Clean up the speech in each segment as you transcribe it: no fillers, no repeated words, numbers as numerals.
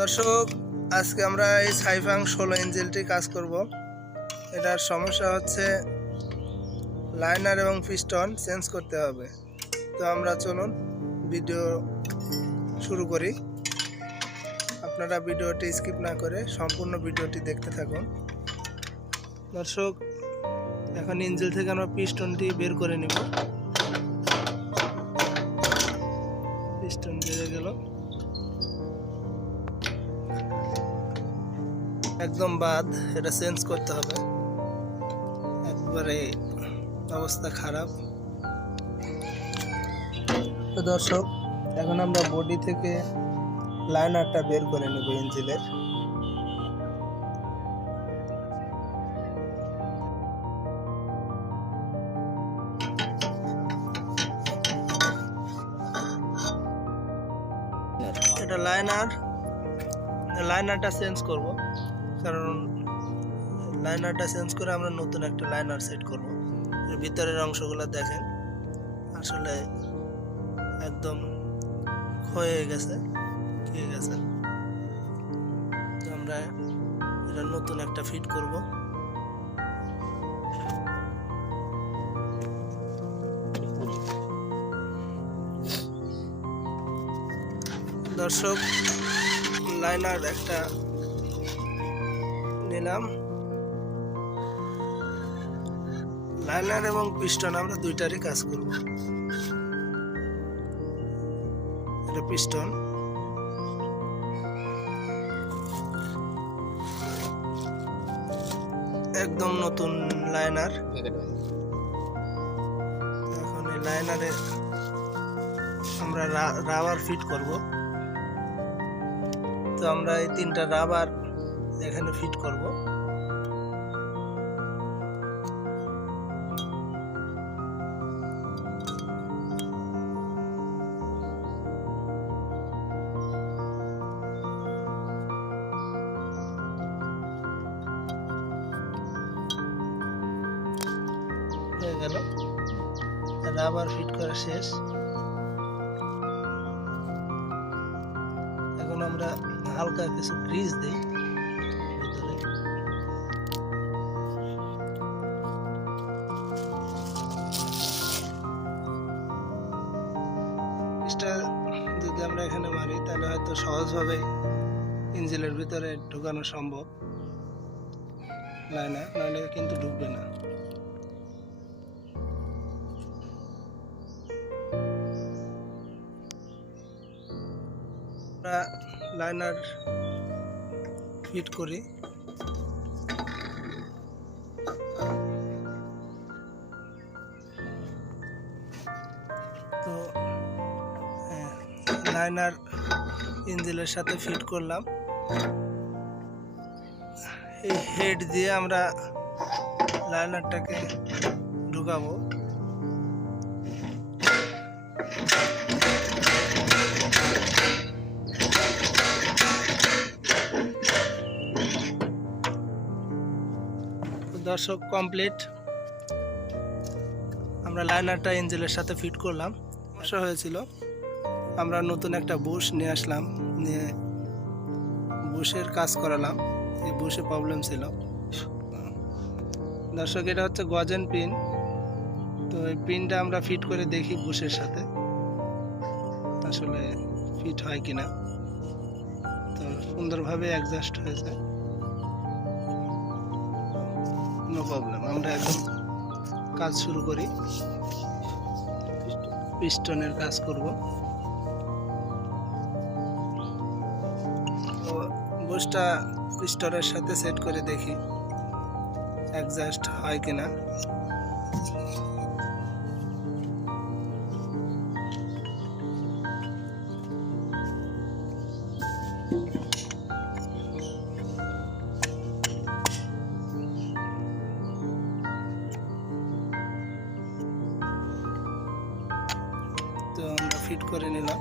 দর্শক, আজকে আমরা এই সাইফাং 16 ইঞ্জিনটি কাজ করব। এটার সমস্যা হচ্ছে লাইনার এবং পিস্টন চেঞ্জ করতে হবে। তো আমরা চলুন ভিডিও শুরু করি। আপনারা ভিডিওটি স্কিপ না করে সম্পূর্ণ ভিডিওটি দেখতে থাকুন। দর্শক, এখন ইঞ্জিন থেকে আমরা পিস্টনটি বের করে নেব। পিস্টন বেরিয়ে গেল, একদম বাদ। এটা চেঞ্জ করতে হবে, একবারে অবস্থা খারাপ। তো দর্শক, এখন আমরা বডি থেকে লাইনারটা বের করে নেব ইঞ্জিনের। এটা লাইনারটা চেঞ্জ করব, কারণ লাইনারটা চেঞ্জ করে আমরা নতুন একটা লাইনার সেট করব। এর ভিতরের অংশগুলো দেখেন, আসলে একদম ক্ষয়ে গেছে, খেয়ে গেছে। তো আমরা এটা নতুন একটা ফিট করব। দর্শক, লাইনার একটা নিলাম। লাইনার এবং পিস্টন আমরা দুইটারই কাজ করব। এটা পিস্টন, একদম নতুন লাইনার। এখন এই লাইনারে আমরা রাবার ফিট করব। তো আমরা এই তিনটা রাবার এখানে ফিট করব। হয়ে গেল, রাবার ফিট করা শেষ। এখন আমরা হালকা কিছু গ্রিজ দিই ভিতরে। গ্রিজটা যদি আমরা এখানে মারি, তাহলে হয়তো সহজভাবে ইঞ্জিনের ভিতরে ঢুকানো সম্ভব। লাইনার নাহলে কিন্তু ঢুকবে না। আমরা লাইনার ফিট করি। তো লাইনার ইঞ্জিনের সাথে ফিট করলাম। এই হেড দিয়ে আমরা লাইনারটাকে ঢুকাবো। দর্শক, কমপ্লিট। আমরা লাইনারটা ইঞ্জিনের সাথে ফিট করলাম। সমস্যা হয়েছিল, আমরা নতুন একটা বুশ নিয়ে আসলাম, নিয়ে বুশের কাজ করালাম। এই বুশে প্রবলেম ছিল। দর্শক, এটা হচ্ছে গজেন পিন। তো এই পিনটা আমরা ফিট করে দেখি বুশের সাথে আসলে ফিট হয় কিনা। তো সুন্দরভাবে অ্যাডজাস্ট হয়েছে, নো প্রবলেম। আমরা এখন কাজ শুরু করি, পিস্টনের কাজ করব। তো বুশটা পিস্টনের সাথে সেট করে দেখি অ্যাডজাস্ট হয় কিনা। তো আমরা ফিট করে নিলাম।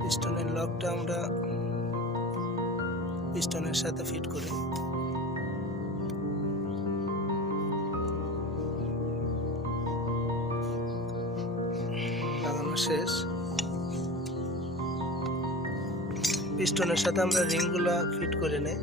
পিস্টনের লকটা আমরা পিস্টনের সাথে ফিট করি। লাগানো শেষ। পিস্টনের সাথে আমরা রিংগুলো ফিট করে নেই।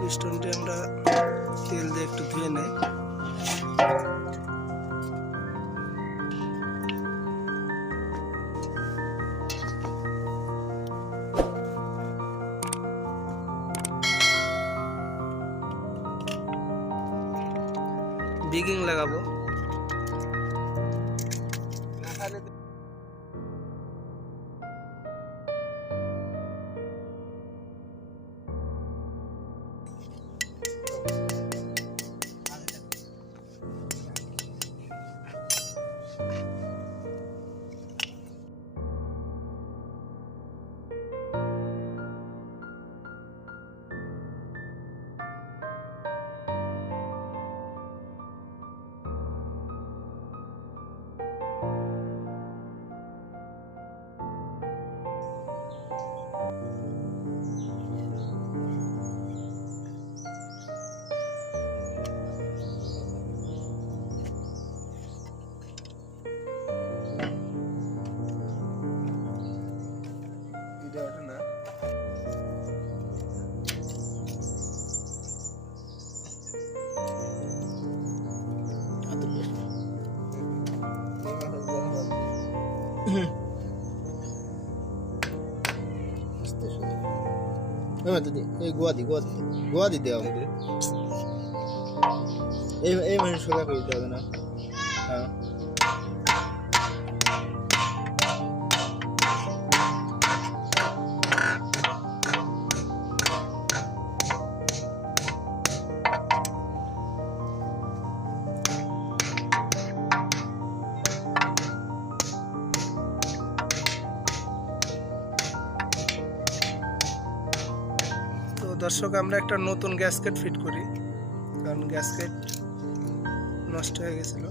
পিস্টনটি আমরা তেল দিয়ে একটু ধুয়ে নেই। বিগিং লাগাবো। গোয়া দিতে হবে, এই মানে সোজা করে দিতে হবে না। হ্যাঁ, দর্শক আমরা একটা নতুন গ্যাসকেট ফিট করি, কারণ গ্যাসকেট নষ্ট হয়ে গেছিল।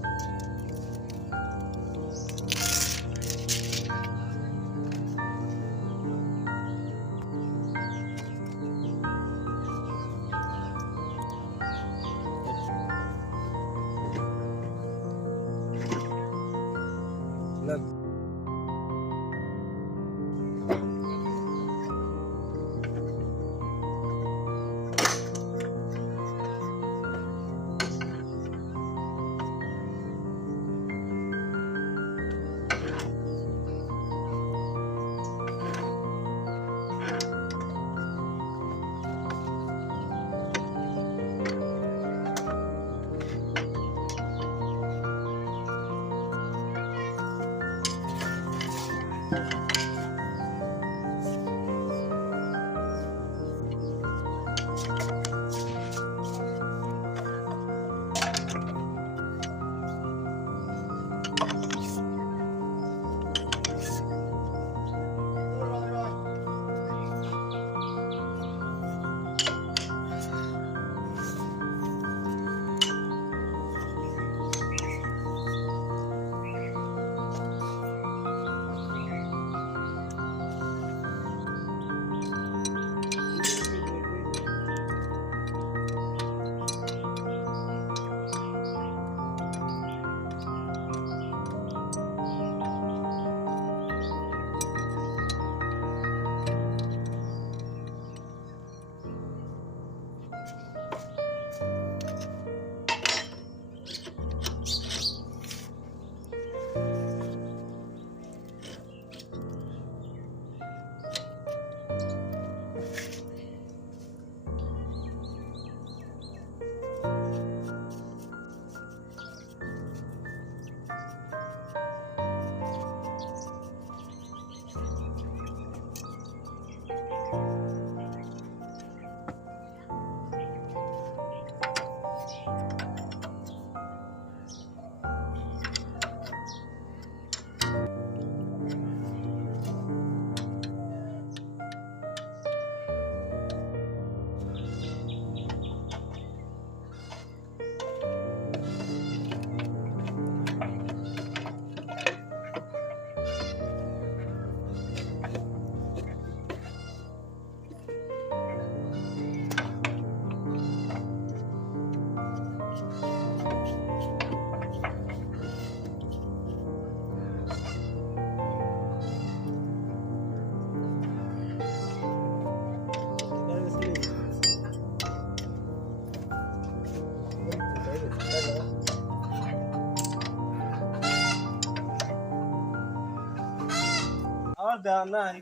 দেওয়া নাই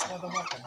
কত বছর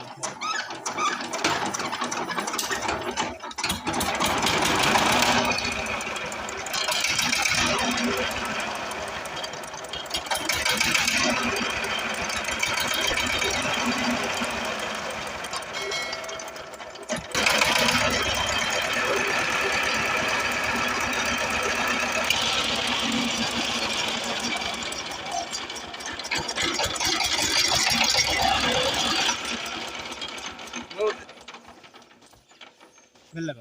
No,